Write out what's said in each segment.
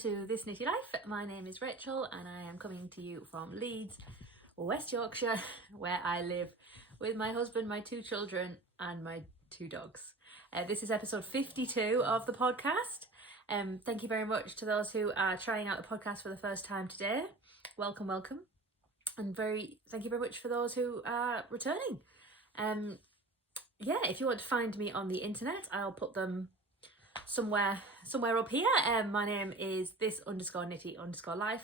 to This Knitty Life. My name is Rachel and I am coming to you from Leeds, West Yorkshire, where I live with my husband, my 2 children and my 2 dogs. This is episode 52 of the podcast. Thank you very much to those who are trying out the podcast for the first time today. Welcome, welcome. And thank you very much for those who are returning. If you want to find me on the internet, I'll put them somewhere up here. My name is this_knitty_life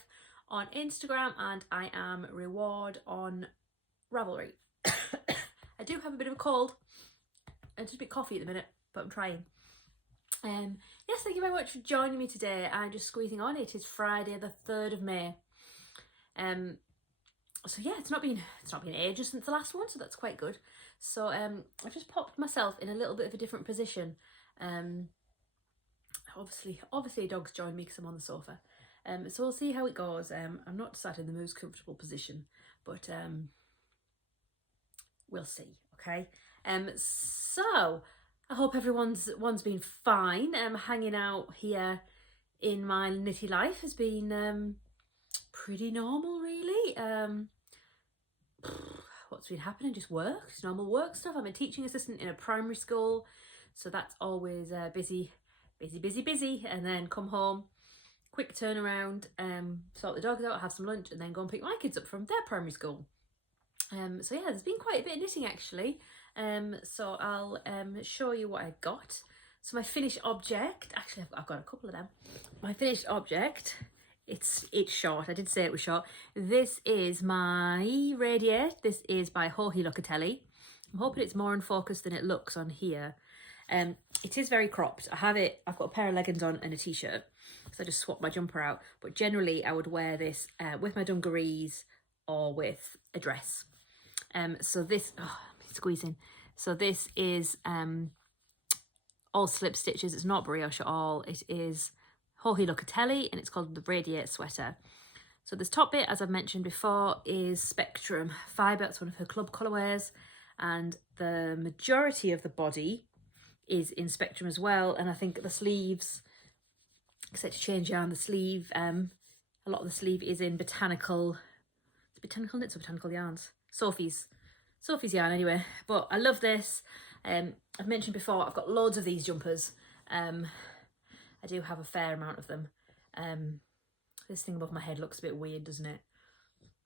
on Instagram, and I am Reward on Ravelry. I do have a bit of a cold and just a bit coffee at the minute, but I'm trying. Yes, thank you very much for joining me today. I'm just squeezing on. It is Friday the 3rd of May. So yeah, it's not been ages since the last one, so that's quite good. So I've just popped myself in a little bit of a different position. Obviously dogs join me because I'm on the sofa. So we'll see how it goes. I'm not sat in the most comfortable position, but we'll see, okay? So I hope everyone's been fine. Hanging out here in my knitty life has been pretty normal, really. What's been happening? Just work, just normal work stuff. I'm a teaching assistant in a primary school, so that's always busy, and then come home, quick turnaround, sort the dogs out, have some lunch, and then go and pick my kids up from their primary school. So yeah, there's been quite a bit of knitting actually. So I'll show you what I got. So my finished object, actually I've got a couple of them. My finished object, it's short. I did say it was short. This is my radiate. This is by Hoodie. I'm hoping it's more in focus than it looks on here. It is very cropped. I've got a pair of leggings on and a t-shirt, so I just swapped my jumper out, but generally I would wear this with my dungarees or with a dress. So this, squeezing. So this is all slip stitches. It's not brioche at all. It is Hoodie and it's called the Radiate Sweater. So this top bit, as I've mentioned before, is Spectrum fibre. It's one of her club colourways, and the majority of the body is in Spectrum as well. And I think the sleeves, except to change yarn, the sleeve, a lot of the sleeve is in botanical knits or botanical yarns. Sophie's yarn anyway. But I love this. I've mentioned before, I've got loads of these jumpers. I do have a fair amount of them. This thing above my head looks a bit weird, doesn't it?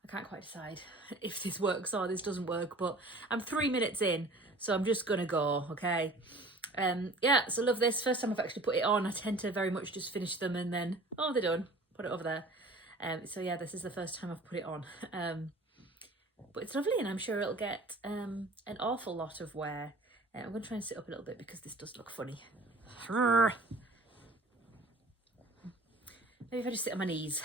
I can't quite decide if this works or this doesn't work, but I'm 3 minutes in, so I'm just gonna go, okay? So love this. First time I've actually put it on. I tend to very much just finish them and then, oh, they're done, put it over there. So yeah, this is the first time I've put it on. But it's lovely, and I'm sure it'll get an awful lot of wear. I'm going to try and sit up a little bit because this does look funny. Maybe if I just sit on my knees.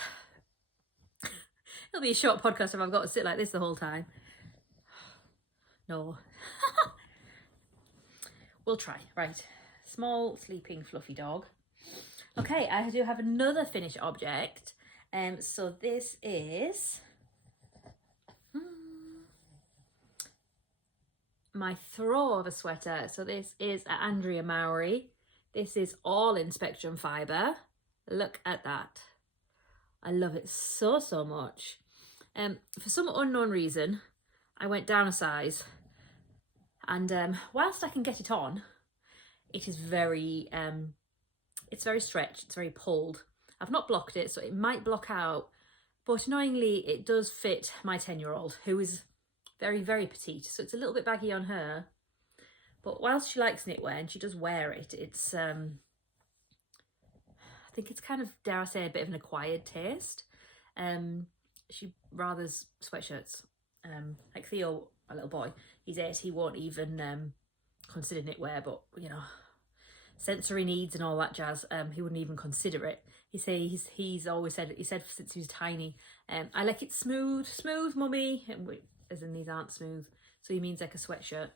It'll be a short podcast if I've got to sit like this the whole time. No. We'll try. Right. Small, sleeping, fluffy dog. Okay, I do have another finished object. So this is my throw of a sweater. So this is Andrea Mowry. This is all in Spectrum fibre. Look at that. I love it so much. For some unknown reason, I went down a size, and whilst I can get it on, it is very stretched, it's very pulled. I've not blocked it, so it might block out, but annoyingly it does fit my 10-year-old, who is very petite, so it's a little bit baggy on her. But whilst she likes knitwear and she does wear it, it's I think it's kind of, dare I say, a bit of an acquired taste. She rathers sweatshirts. Like Theo, my little boy, he's 8, he won't even consider knitwear, but you know, sensory needs and all that jazz, he wouldn't even consider it. He's always said, he said since he was tiny, I like it smooth, mummy, as in these aren't smooth, so he means like a sweatshirt.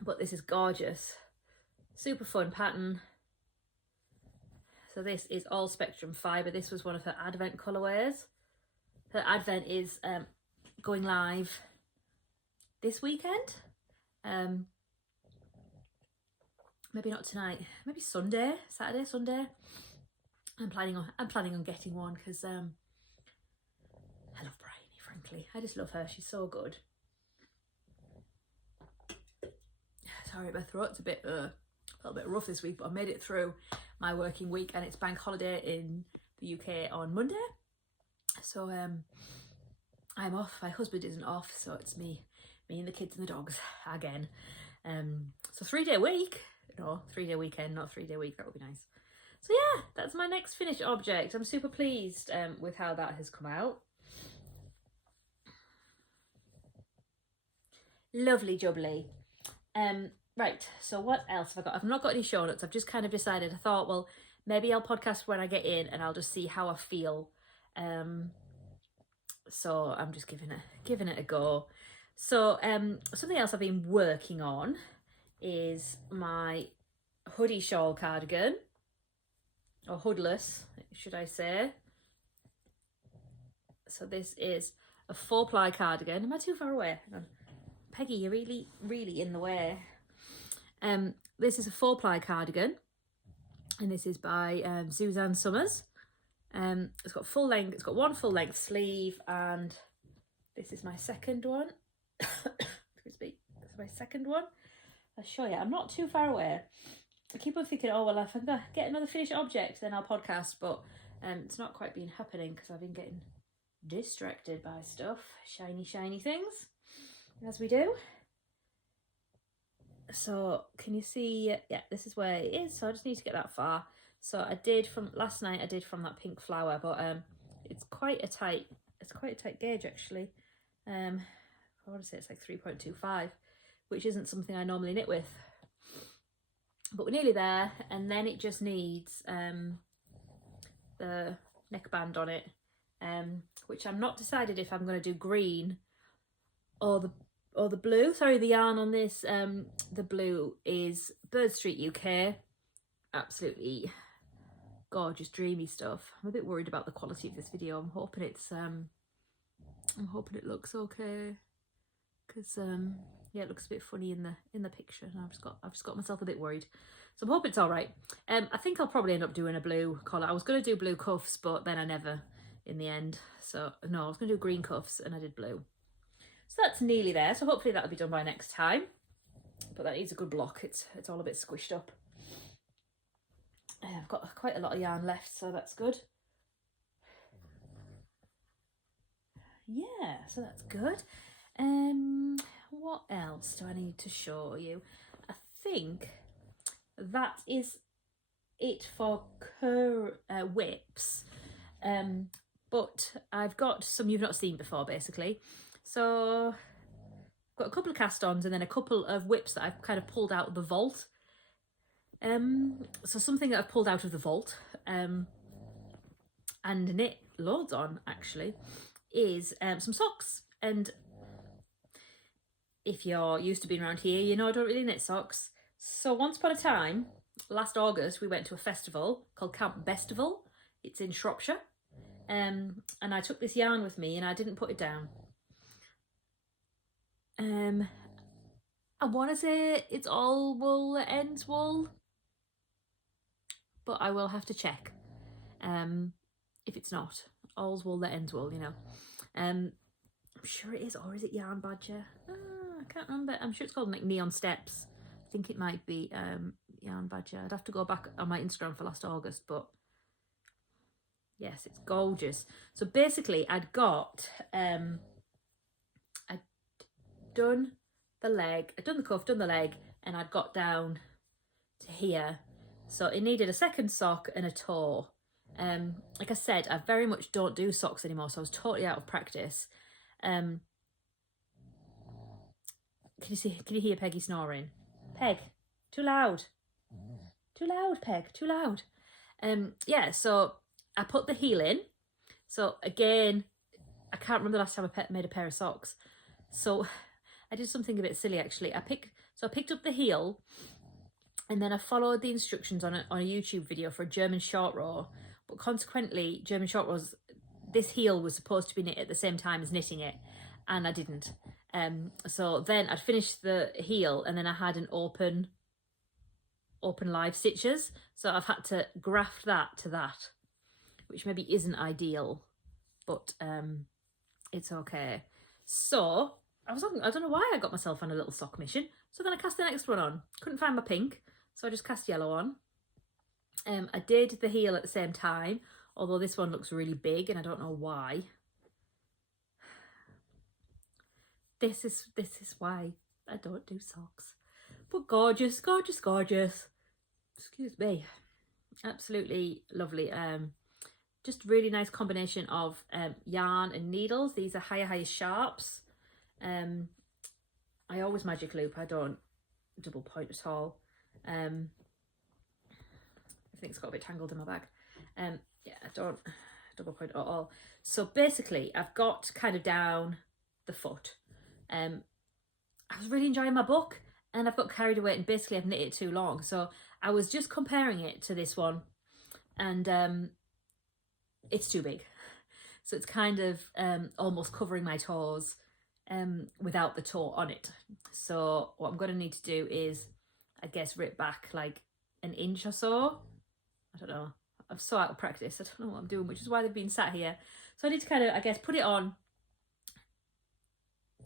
But this is gorgeous, super fun pattern. So this is all Spectrum fibre. This was one of her Advent colourways. Her Advent is going live this weekend. Maybe not tonight, maybe Saturday, Sunday. I'm planning on getting one because I love Bryony, frankly. I just love her. She's so good. Sorry, my throat's a little bit rough this week, but I made it through my working week, and it's bank holiday in the UK on Monday. So I'm off. My husband isn't off, so it's me and the kids and the dogs again. So 3-day week. No, 3-day weekend, not 3-day week. That would be nice. So yeah, that's my next finished object. I'm super pleased with how that has come out. Lovely jubbly. Right, so what else have I got? I've not got any show notes. I've just kind of decided, I thought, well, maybe I'll podcast when I get in and I'll just see how I feel. So I'm just giving it a go. So something else I've been working on is my hoodie shawl cardigan, or hoodless, should I say. So this is a 4-ply cardigan. Am I too far away? Hang on. Peggy, you're really in the way. This is a 4-ply cardigan, and this is by Suzanne Summers. It's got full length. It's got one full length sleeve, and this is my second one. Excuse me. This is my second one. I'll show you. I'm not too far away. I keep on thinking, oh well, if I get another finished object, then I'll podcast. But it's not quite been happening because I've been getting distracted by stuff, shiny things, as we do. So can you see? Yeah, this is where it is. So I just need to get that far. So I did from last night. I did from that pink flower, but it's quite a tight gauge actually. I want to say it's like 3.25, which isn't something I normally knit with. But we're nearly there, and then it just needs the neckband on it, which I'm not decided if I'm going to do green or the blue. Sorry, the yarn on this, the blue is Bird Street UK. Absolutely gorgeous, dreamy stuff. I'm a bit worried about the quality of this video. I'm hoping it looks okay, because yeah, it looks a bit funny in the picture, and I've just got myself a bit worried. So I'm hoping it's all right. I think I'll probably end up doing a blue collar. I was going to do blue cuffs, but then I never in the end. So no, I was going to do green cuffs, and I did blue. So that's nearly there. So hopefully that'll be done by next time. But that needs a good block. It's all a bit squished up. I've got quite a lot of yarn left, so that's good. Yeah, so that's good. What else do I need to show you? I think that is it for whips. But I've got some you've not seen before, basically. So I've got a couple of cast-ons and then a couple of whips that I've kind of pulled out of the vault. So something that I've pulled out of the vault and knit loads on, actually, is some socks. And if you're used to being around here, you know I don't really knit socks. So once upon a time, last August, we went to a festival called Camp Bestival. It's in Shropshire. And I took this yarn with me and I didn't put it down. I want to say it's all wool that ends wool, but I will have to check if it's not. All's wool that ends wool, you know. I'm sure it is, or is it Yarn Badger? I can't remember. I'm sure it's called like Neon Steps. I think it might be Yarn Badger. I'd have to go back on my Instagram for last August, but yes, it's gorgeous. So basically I'd done the leg, I'd done the cuff, done the leg, and I'd got down to here. So it needed a second sock and a toe. Like I said, I very much don't do socks anymore, so I was totally out of practice. Can you hear Peggy snoring? Peg, too loud. Too loud, Peg, too loud. Yeah, so I put the heel in. So again, I can't remember the last time I made a pair of socks. So I did something a bit silly actually. I picked up the heel, and then I followed the instructions on a YouTube video for a German short row. But consequently, German short rows, this heel was supposed to be knit at the same time as knitting it, and I didn't. So then I'd finished the heel, and then I had an open live stitches. So I've had to graft that to that. which maybe isn't ideal, but it's okay. So I don't know why I got myself on a little sock mission. So then I cast the next one on. Couldn't find my pink, so I just cast yellow on. I did the heel at the same time, although this one looks really big and I don't know why. This is why I don't do socks. But gorgeous, gorgeous, gorgeous. Excuse me. Absolutely lovely. Just really nice combination of yarn and needles. These are higher sharps. I always magic loop. I don't double point at all. I think it's got a bit tangled in my bag. Yeah, I don't double point at all. So basically, I've got kind of down the foot. I was really enjoying my book, and I've got carried away, and basically I've knit it too long. So I was just comparing it to this one, and it's too big. So it's kind of almost covering my toes without the toe on it. So what I'm going to need to do is, I guess, rip back like an inch or so. I don't know. I'm so out of practice. I don't know what I'm doing, which is why they've been sat here. So I need to kind of, I guess, put it on,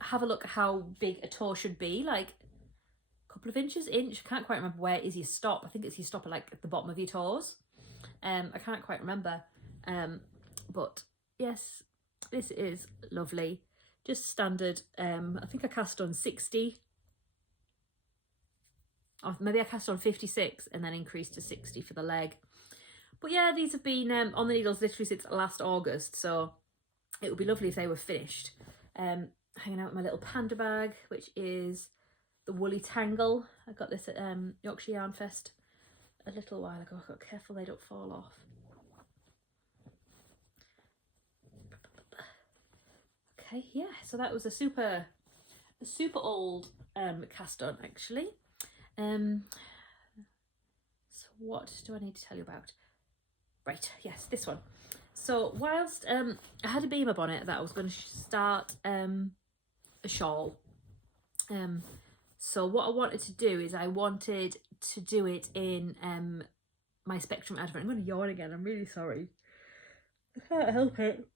have a look at how big a toe should be, like a couple of inches, inch. I can't quite remember where is your stop. I think it's your stop like at the bottom of your toes. I can't quite remember. But yes, this is lovely. Just standard. I think I cast on 60. Or maybe I cast on 56 and then increased to 60 for the leg. But yeah, these have been on the needles literally since last August, so it would be lovely if they were finished. Hanging out with my little panda bag, which is the Woolly Tangle. I got this at Yorkshire Yarn Fest a little while ago. I've got to be careful they don't fall off. Okay, yeah, so that was a super old cast on actually. So what do I need to tell you about? Right, yes, this one. So whilst I had a beamer bonnet that I was going to start a shawl. So what I wanted to do is I wanted to do it in my Spectrum advent. I'm going to yawn again, I'm really sorry. I can't help it.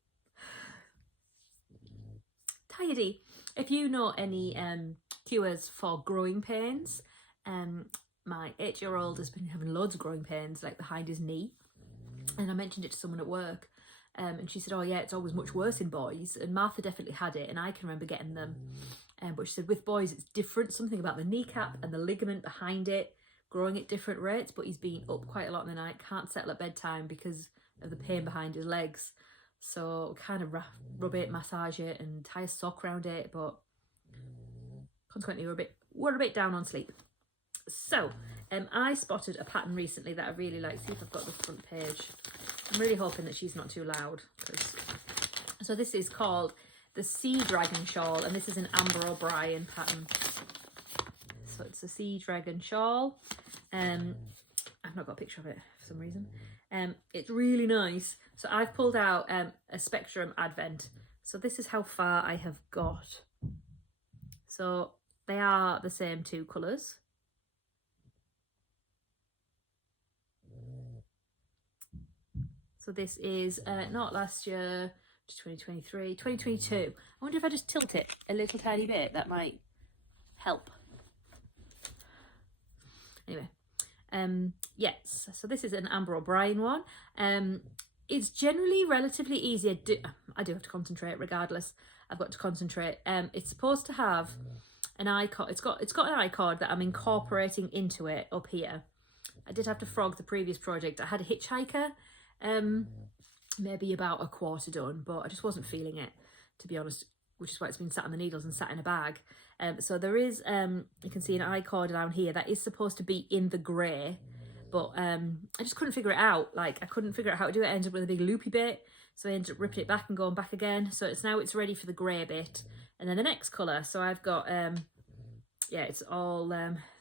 Tidy. If you know any cures for growing pains, my 8-year-old has been having loads of growing pains, like behind his knee. And I mentioned it to someone at work, and she said, oh yeah, it's always much worse in boys. And Martha definitely had it, and I can remember getting them. But she said with boys it's different, something about the kneecap and the ligament behind it growing at different rates. But he's been up quite a lot in the night, can't settle at bedtime because of the pain behind his legs. So kind of rub it, massage it and tie a sock around it, but consequently we're a bit down on sleep. So I spotted a pattern recently that I really like. See if I've got the front page. I'm really hoping that she's not too loud. So this is called the Sea Dragon Shawl, and this is an Amber O'Brien pattern. So it's a Sea Dragon Shawl. I've not got a picture of it for some reason. It's really nice. So I've pulled out a Spectrum Advent. So this is how far I have got. So they are the same two colours. So this is not last year, just 2023, 2022. I wonder if I just tilt it a little tiny bit, that might help. Anyway, yes, so this is an Amber O'Brien one. It's generally relatively easy. I do have to concentrate regardless. I've got to concentrate. It's supposed to have an I-cord. It's got an I-cord that I'm incorporating into it up here. I did have to frog the previous project. I had a hitchhiker, maybe about a quarter done, but I just wasn't feeling it, to be honest, which is why it's been sat on the needles and sat in a bag. So there is, you can see an I-cord down here that is supposed to be in the grey, but I just couldn't figure it out. Like, I couldn't figure out how to do it. I ended up with a big loopy bit, so I ended up ripping it back and going back again. So it's ready for the grey bit. And then the next colour, so I've got, yeah, it's all,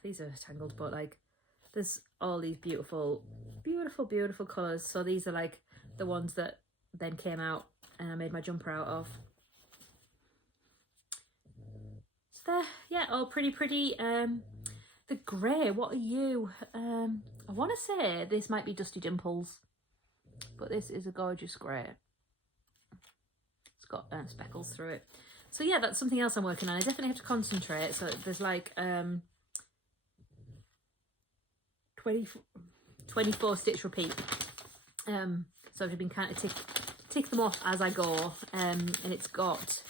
these are tangled, but like, there's all these beautiful colours. So these are like the ones that then came out and I made my jumper out of. So they're, yeah, all pretty. The grey, what are you? I want to say this might be Dusty Dimples. but this is a gorgeous grey. It's got speckles through it. So yeah, that's something else I'm working on. I definitely have to concentrate. So there's like 24 stitch repeat. So I've been kind of tick them off as I go, and it's got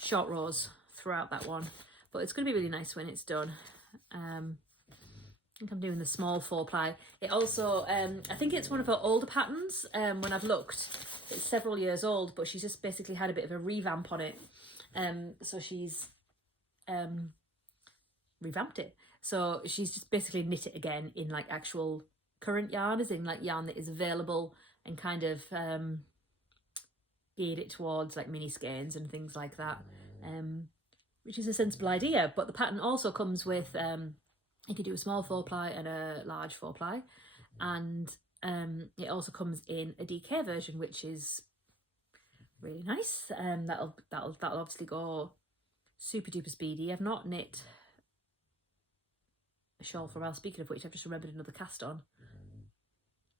short rows throughout that one, but it's going to be really nice when it's done. I think I'm doing the small 4-ply. It also, I think it's one of her older patterns. When I've looked, it's several years old, but she's just basically had a bit of a revamp on it. So she's revamped it. So she's just basically knit it again in like actual current yarn, as in like yarn that is available, and kind of geared it towards like mini skeins and things like that, which is a sensible idea. But the pattern also comes with you can do a small 4-ply and a large 4-ply, and it also comes in a DK version, which is really nice. That'll obviously go super duper speedy. I've not knit a shawl for a while, speaking of which I've just remembered another cast on,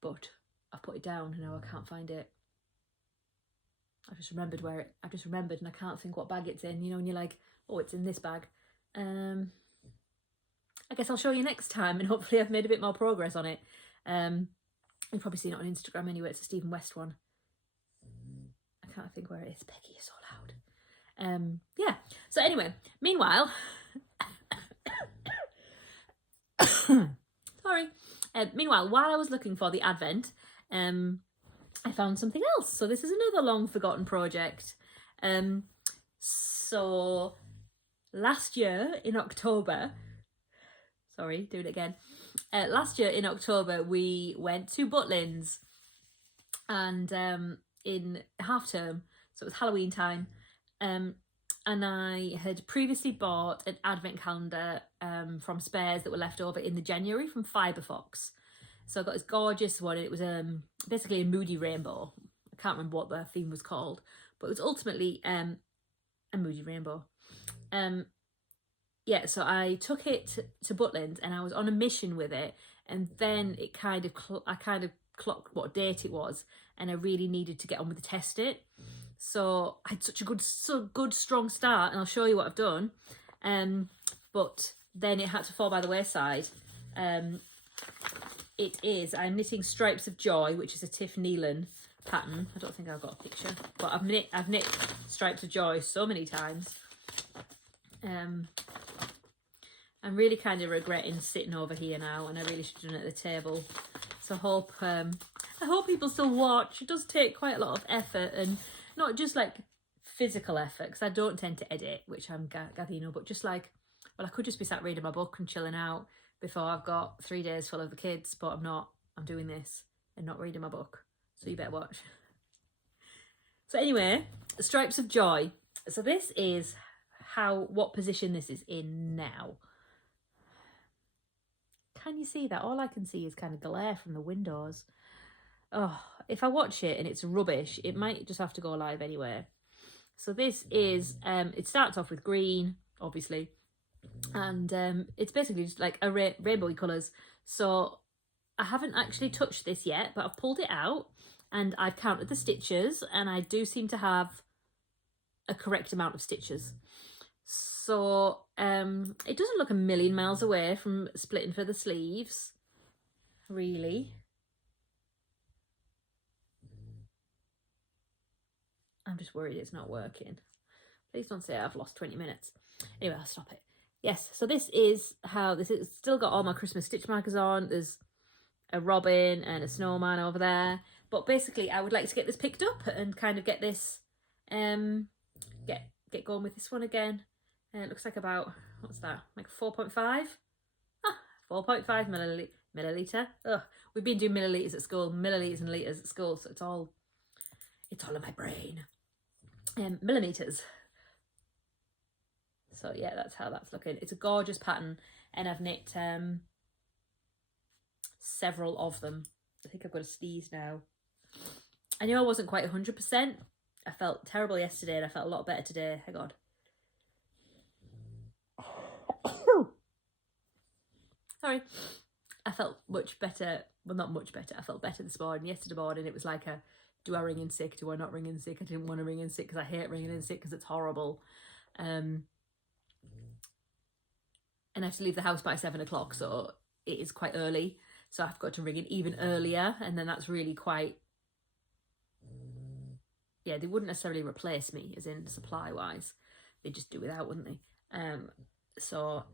but I've put it down and now I can't find it. I've just remembered and I can't think what bag it's in, you know, and you're like, oh, it's in this bag. I guess I'll show you next time, and hopefully I've made a bit more progress on it. You've probably seen it on Instagram anyway. It's a Stephen West one. I can't think where it is. Peggy, you're so loud. Yeah, so anyway, meanwhile, sorry. Meanwhile, while I was looking for the advent, I found something else. So this is another long forgotten project. So last year in October, sorry, do it again. Last year in October, we went to Butlins, and in half term, so it was Halloween time, and I had previously bought an advent calendar from spares that were left over in the January from Fiberfox. So I got this gorgeous one. It was basically a moody rainbow. I can't remember what the theme was called, but it was ultimately a moody rainbow. Yeah, so I took it to Butlins and I was on a mission with it, and then it I kind of clocked what date it was, and I really needed to get on with the test it. So I had such a good strong start, and I'll show you what I've done. But then it had to fall by the wayside. I'm knitting Stripes of Joy, which is a Tiff Nealon pattern. I don't think I've got a picture, but I've knit Stripes of Joy so many times. I'm really kind of regretting sitting over here now, and I really should have done it at the table. So I hope people still watch. It does take quite a lot of effort, and not just like physical effort, because I don't tend to edit, which I'm gathering, you know, but just like, well, I could just be sat reading my book and chilling out before I've got 3 days full of the kids, but I'm not. I'm doing this and not reading my book, so you better watch. So anyway, Stripes of Joy. So this is what position this is in now. Can you see that? All I can see is kind of glare from the windows. Oh, if I watch it and it's rubbish, it might just have to go live anyway. So this is, it starts off with green, obviously, and it's basically just like a rainbowy colours. So I haven't actually touched this yet, but I've pulled it out and I've counted the stitches, and I do seem to have a correct amount of stitches. So it doesn't look a million miles away from splitting for the sleeves, really. I'm just worried it's not working. Please don't say I've lost 20 minutes. Anyway, I'll stop it. Yes, so this is how this is. Still got all my Christmas stitch markers on. There's a robin and a snowman over there. But basically, I would like to get this picked up and kind of get this, get going with this one again. It looks like about, what's that, like 4.5? 4.5 milliliter. Ugh, we've been doing millilitres at school, millilitres and litres at school, so it's all in my brain. Millimeters. So yeah, that's how that's looking. It's a gorgeous pattern, and I've knit several of them. I think I've got a sneeze now. I knew I wasn't quite 100%. I felt terrible yesterday, and I felt a lot better today. Hang on. Sorry. I felt much better. Well, not much better. I felt better this morning. Yesterday morning, it was like a, do I ring in sick? Do I not ring in sick? I didn't want to ring in sick because I hate ringing in sick because it's horrible. And I have to leave the house by 7 o'clock, so it is quite early. So I've got to ring in even earlier, and then that's really quite... Yeah, they wouldn't necessarily replace me, as in supply-wise. They'd just do without, wouldn't they? So...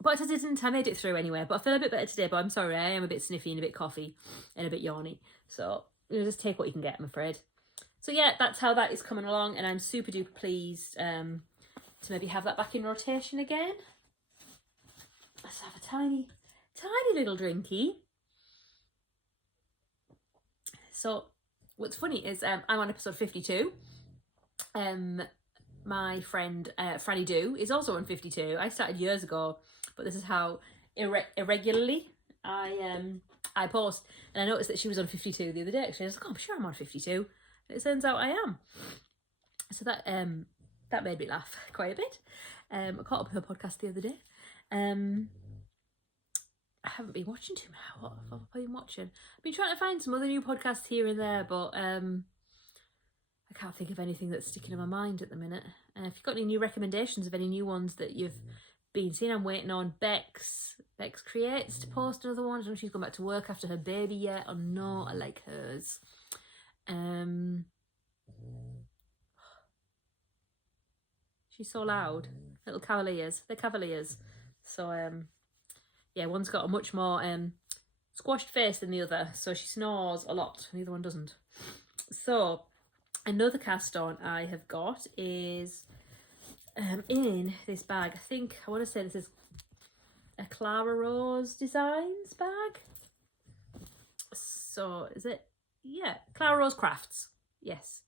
But I didn't. I made it through anyway. But I feel a bit better today, but I'm sorry. I am a bit sniffy and a bit coffee and a bit yawny. So, just take what you can get, I'm afraid. So yeah, that's how that is coming along, and I'm super duper pleased to maybe have that back in rotation again. Let's have a tiny little drinky. So what's funny is I'm on episode 52. My friend Franny Do is also on 52. I started years ago, but this is how irregularly I post. And I noticed that she was on 52 the other day. Actually, I was like, oh, I'm sure I'm on 52. And it turns out I am. So that made me laugh quite a bit. I caught up with her podcast the other day. I haven't been watching too much. What have I been watching? I've been trying to find some other new podcasts here and there, but I can't think of anything that's sticking in my mind at the minute. If you've got any new recommendations of any new ones that you've been seeing, I'm waiting on Bex Creates to post another one. I don't know if she's gone back to work after her baby yet or not. I like hers. She's so loud. Little Cavaliers. They're Cavaliers. So, yeah, one's got a much more squashed face than the other. So she snores a lot. And the other one doesn't. So... Another cast on I have got is in this bag. I want to say this is a Clara Rose Designs bag. So is it? Yeah, Clara Rose Crafts. Yes.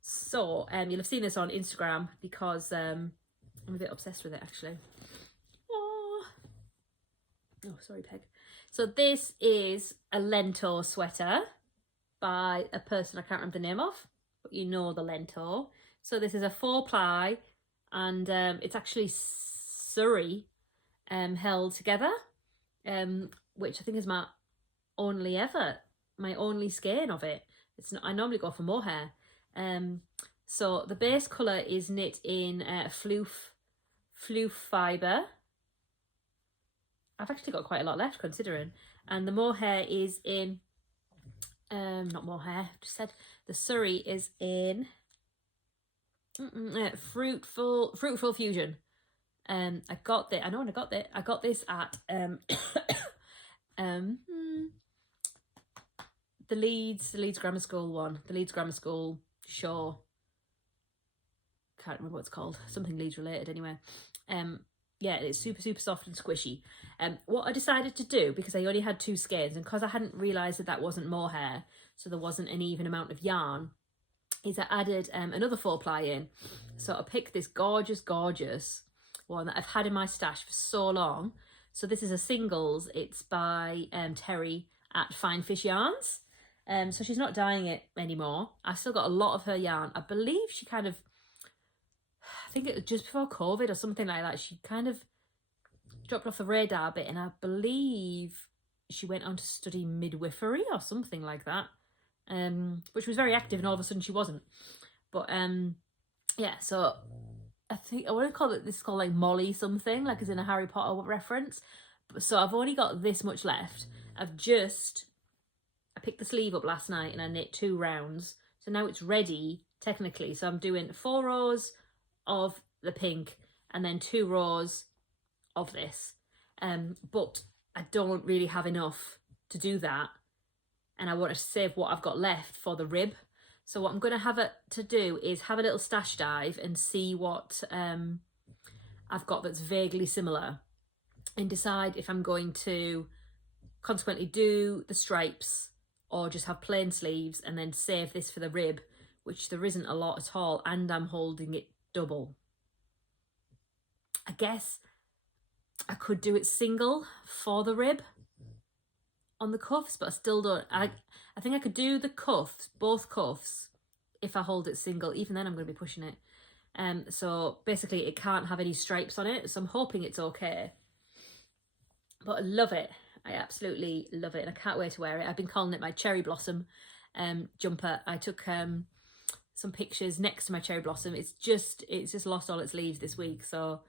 So you'll have seen this on Instagram because I'm a bit obsessed with it actually. Oh, sorry, Peg. So this is a Lento sweater by a person I can't remember the name of. But you know the Lento. So this is a 4-ply, and it's actually Surrey held together, which I think is my only skein of it. It's not, I normally go for mohair. So the base colour is knit in floof fibre. I've actually got quite a lot left considering. And the mohair is in not mohair, just said the Surrey is in fruitful fusion. I got this. I know when I got this. I got this at the Leeds Grammar School one. The Leeds Grammar School show. Can't remember what it's called. Something Leeds related anyway. Yeah, it's super soft and squishy. What I decided to do, because I only had 2 skeins, and because I hadn't realised that wasn't mohair, so there wasn't an even amount of yarn, is I added another 4-ply in. So I picked this gorgeous one that I've had in my stash for so long. So this is a singles. It's by Terry at Fine Fish Yarns. So she's not dyeing it anymore. I've still got a lot of her yarn. I believe she kind of... I think it was just before COVID or something like that. She kind of dropped off the radar a bit, and I believe she went on to study midwifery or something like that, which was very active, and all of a sudden she wasn't. But yeah, so I think I want to call it, this is called like Molly something, like as in a Harry Potter reference. So I've only got this much left. I picked the sleeve up last night and I knit 2 rounds. So now it's ready technically. So I'm doing 4 rows of the pink and then 2 rows of this. But I don't really have enough to do that. And I want to save what I've got left for the rib. So what I'm going to have to do is have a little stash dive and see what I've got that's vaguely similar, and decide if I'm going to consequently do the stripes or just have plain sleeves and then save this for the rib, which there isn't a lot at all, and I'm holding it double. I guess I could do it single for the rib on the cuffs, but I still don't. I think I could do the cuffs, both cuffs, if I hold it single. Even then I'm going to be pushing it. So basically it can't have any stripes on it, so I'm hoping it's okay. But I love it. I absolutely love it, and I can't wait to wear it. I've been calling it my cherry blossom jumper. I took some pictures next to my cherry blossom. It's just lost all its leaves this week, so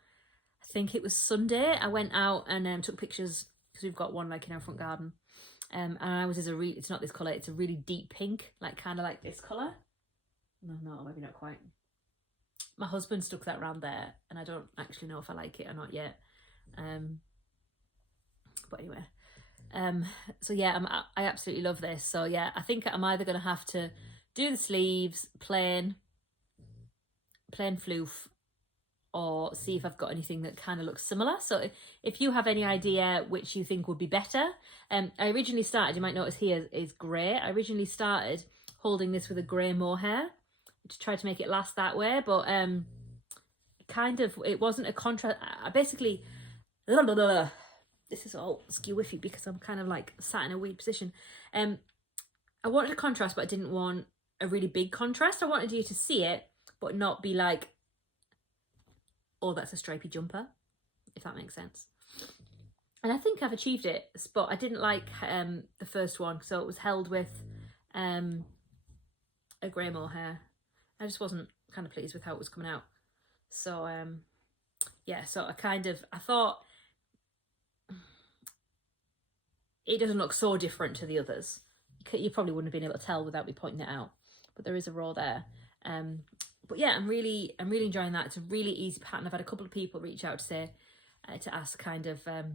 I think it was Sunday I went out and took pictures, because we've got one like in our front garden, and ours is it's not this colour, it's a really deep pink, like kind of like this colour. No, maybe not quite. My husband stuck that around there, and I don't actually know if I like it or not yet. But anyway, so yeah, I absolutely love this. So yeah, I think I'm either going to have to do the sleeves plain floof, or see if I've got anything that kind of looks similar. So if you have any idea which you think would be better, I originally started, you might notice here is grey. I originally started holding this with a grey mohair to try to make it last that way, but it wasn't a contrast. I basically, this is all skew-whiffy because I'm kind of like sat in a weird position. I wanted a contrast, but I didn't want a really big contrast. I wanted you to see it, but not be like, oh, that's a stripy jumper, if that makes sense. And I think I've achieved it, but I didn't like the first one, so it was held with a grey mohair. I just wasn't kind of pleased with how it was coming out. So yeah, so I thought it doesn't look so different to the others. You probably wouldn't have been able to tell without me pointing it out, but there is a row there. But yeah, I'm really enjoying that. It's a really easy pattern. I've had a couple of people reach out to say, to ask kind of, well,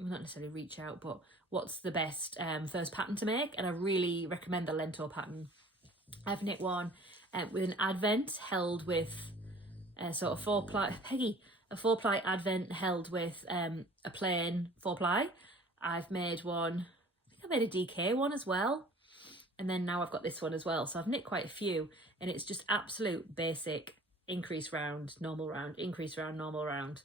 not necessarily reach out, but what's the best first pattern to make? And I really recommend the Lento pattern. I've knit one with an advent held with sort of 4-ply, a 4-ply advent held with a plain 4-ply. I've made one, I think I made a DK one as well. And then now I've got this one as well. So I've knit quite a few, and it's just absolute basic increase round, normal round, increase round, normal round,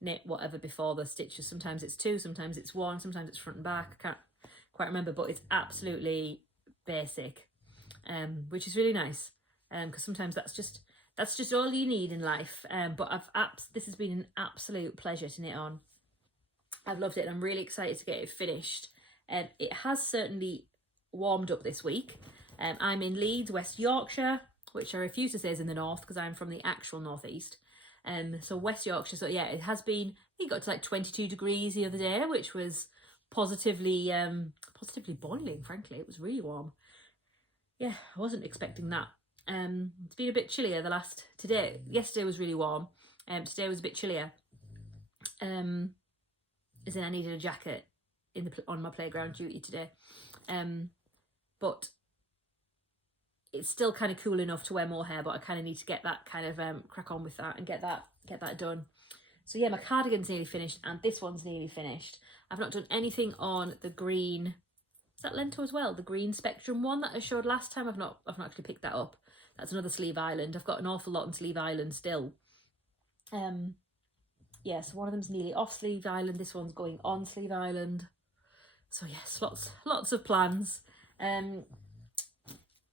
knit whatever before the stitches. Sometimes it's 2, sometimes it's 1, sometimes it's front and back. I can't quite remember, but it's absolutely basic, which is really nice. Because sometimes that's just all you need in life. But this has been an absolute pleasure to knit on. I've loved it, and I'm really excited to get it finished. It has certainly warmed up this week. I'm in Leeds, West Yorkshire, which I refuse to say is in the north because I'm from the actual northeast. So West Yorkshire. So yeah, it has been. It got to like 22 degrees the other day, which was positively boiling. Frankly, it was really warm. Yeah, I wasn't expecting that. It's been a bit chillier today. Yesterday was really warm. Today was a bit chillier. As in I needed a jacket on my playground duty today. But it's still kind of cool enough to wear mohair, but I kind of need to get that kind of crack on with that and get that done. So yeah, my cardigan's nearly finished, and this one's nearly finished. I've not done anything on the green. Is that Lento as well? The green spectrum one that I showed last time. I've not actually picked that up. That's another sleeve island. I've got an awful lot on sleeve island still. Yeah, so one of them's nearly off sleeve island. This one's going on sleeve island. So yes, lots of plans.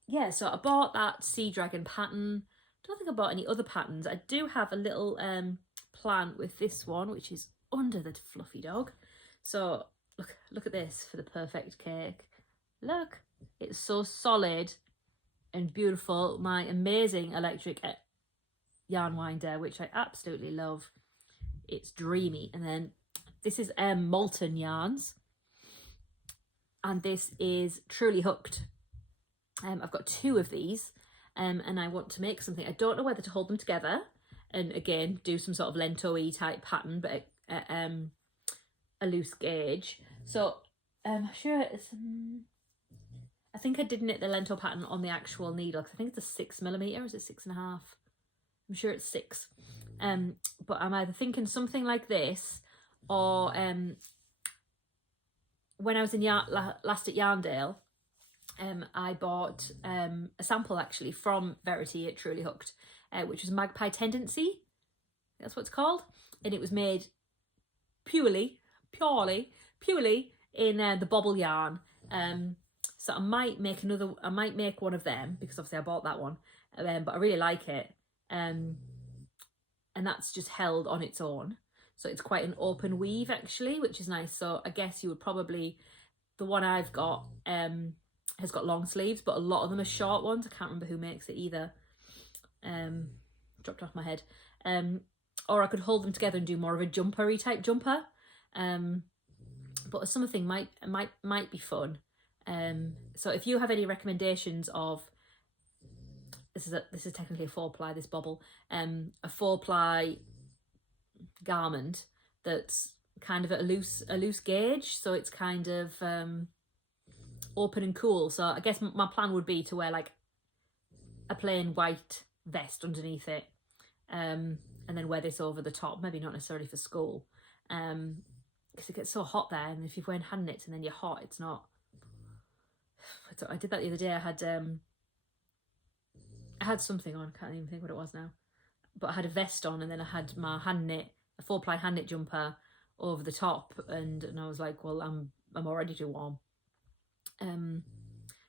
Yeah, so I bought that Sea Dragon pattern. Don't think I bought any other patterns. I do have a little plan with this one, which is under the fluffy dog. So look at this for the perfect cake. Look, it's so solid and beautiful. My amazing electric yarn winder, which I absolutely love. It's dreamy. And then this is Molten Yarns, and this is Truly Hooked. I've got 2 of these, and I want to make something. I don't know whether to hold them together and again do some sort of Lento-y type pattern, but a loose gauge. So I'm sure it's I think I did knit the Lento pattern on the actual needle, because I think it's a 6mm, or is it 6.5? I'm sure it's 6. But I'm either thinking something like this, or when I was in last at Yarndale, I bought a sample actually from Verity at Truly Hooked, which was Magpie Tendency. That's what it's called, and it was made purely in the bobble yarn. So I might make one of them, because obviously I bought that one, but I really like it. And that's just held on its own. So it's quite an open weave actually, which is nice. So I guess you would probably, the one I've got has got long sleeves, but a lot of them are short ones. I can't remember who makes it either. Dropped off my head. Or I could hold them together and do more of a jumpery type jumper. But a summer thing might be fun. So if you have any recommendations of, this is technically a 4-ply, this bobble, a 4-ply garment that's kind of at a loose gauge, so it's kind of open and cool. So I guess my plan would be to wear like a plain white vest underneath it, and then wear this over the top, maybe not necessarily for school, because it gets so hot there, and if you're wearing hand knits and then you're hot, it's not. I did that the other day. I had something on, I can't even think what it was now, but I had a vest on and then I had my hand knit, a 4-ply hand knit jumper over the top, and I was like, well, I'm already too warm.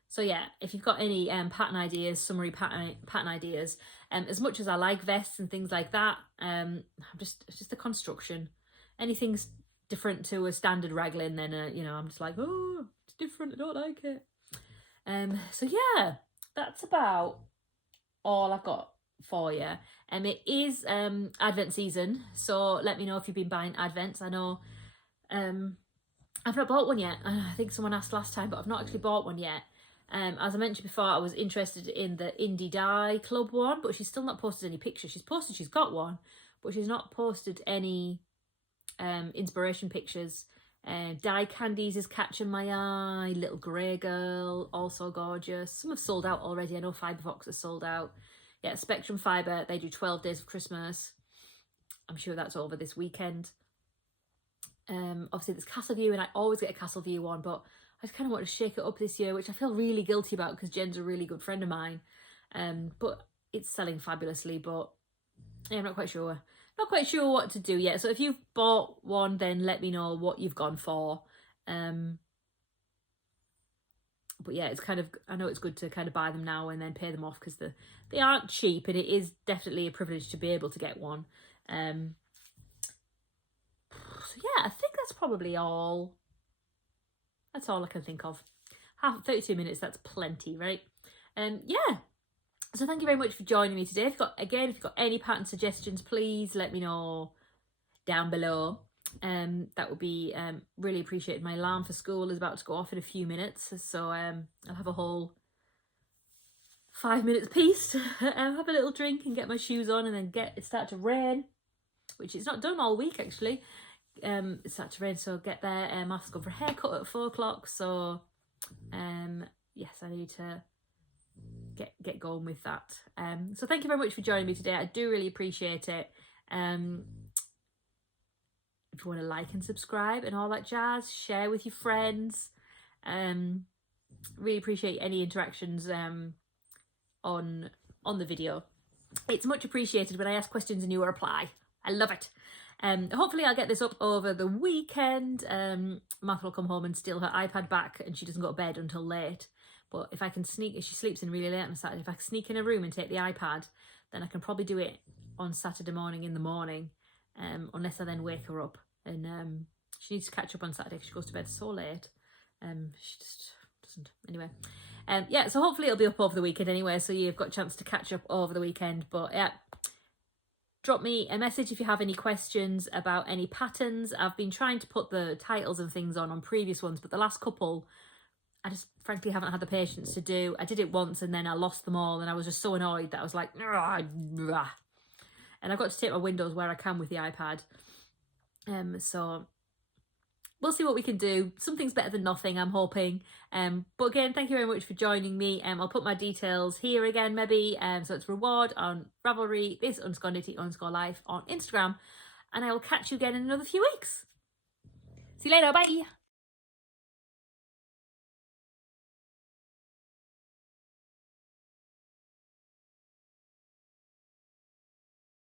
So yeah, if you've got any pattern ideas, summary pattern ideas, as much as I like vests and things like that, it's just the construction. Anything's different to a standard raglan, then I'm just like, oh, it's different, I don't like it. So yeah, that's about all I've got for you. It is Advent season, so let me know if you've been buying Advents. I know I've not bought one yet. I think someone asked last time, but I've not actually bought one yet. As I mentioned before, I was interested in the Indie Dye Club one, but she's still not posted any pictures. She's posted she's got one, but she's not posted any inspiration pictures. Dye Candies is catching my eye. Little Grey Girl, also gorgeous. Some have sold out already. I know Fiberfox has sold out. Yeah, Spectrum Fibre, they do 12 Days of Christmas. I'm sure that's over this weekend. Obviously there's Castle View, and I always get a Castle View one, but I just kind of want to shake it up this year, which I feel really guilty about because Jen's a really good friend of mine. But it's selling fabulously, but yeah, I'm not quite sure. Not quite sure what to do yet. So if you've bought one, then let me know what you've gone for. But yeah, it's kind of, I know it's good to kind of buy them now and then pay them off because they aren't cheap, and it is definitely a privilege to be able to get one. So yeah, I think that's probably all. That's all I can think of. 32 minutes, that's plenty, right? Yeah. So thank you very much for joining me today. If you've got any pattern suggestions, please let me know down below. That would be really appreciated. My alarm for school is about to go off in a few minutes, so I'll have a whole 5 minutes piece to have a little drink and get my shoes on, and then it start to rain, which it's not done all week actually. It started to rain, so get there. I have to go for a haircut at 4 o'clock, so yes, I need to get going with that. So thank you very much for joining me today. I do really appreciate it. If you want to like and subscribe and all that jazz, share with your friends. Really appreciate any interactions on the video. It's much appreciated when I ask questions and you reply. I love it. Hopefully I'll get this up over the weekend. Martha will come home and steal her iPad back, and she doesn't go to bed until late. But if she sleeps in really late on a Saturday, if I sneak in a room and take the iPad, then I can probably do it on Saturday morning in the morning, unless I then wake her up. And she needs to catch up on Saturday because she goes to bed so late. She just doesn't. Anyway, yeah, so hopefully it'll be up over the weekend anyway, so you've got a chance to catch up over the weekend. But yeah, drop me a message if you have any questions about any patterns. I've been trying to put the titles and things on previous ones, but the last couple I just frankly haven't had the patience to do. I did it once and then I lost them all, and I was just so annoyed that I was like, rah. And I've got to take my windows where I can with the iPad. So we'll see what we can do. Something's better than nothing, I'm hoping. But again, thank you very much for joining me. I'll put my details here again, maybe. So it's reward on Ravelry, this_Knitty_life on Instagram. And I will catch you again in another few weeks. See you later, bye.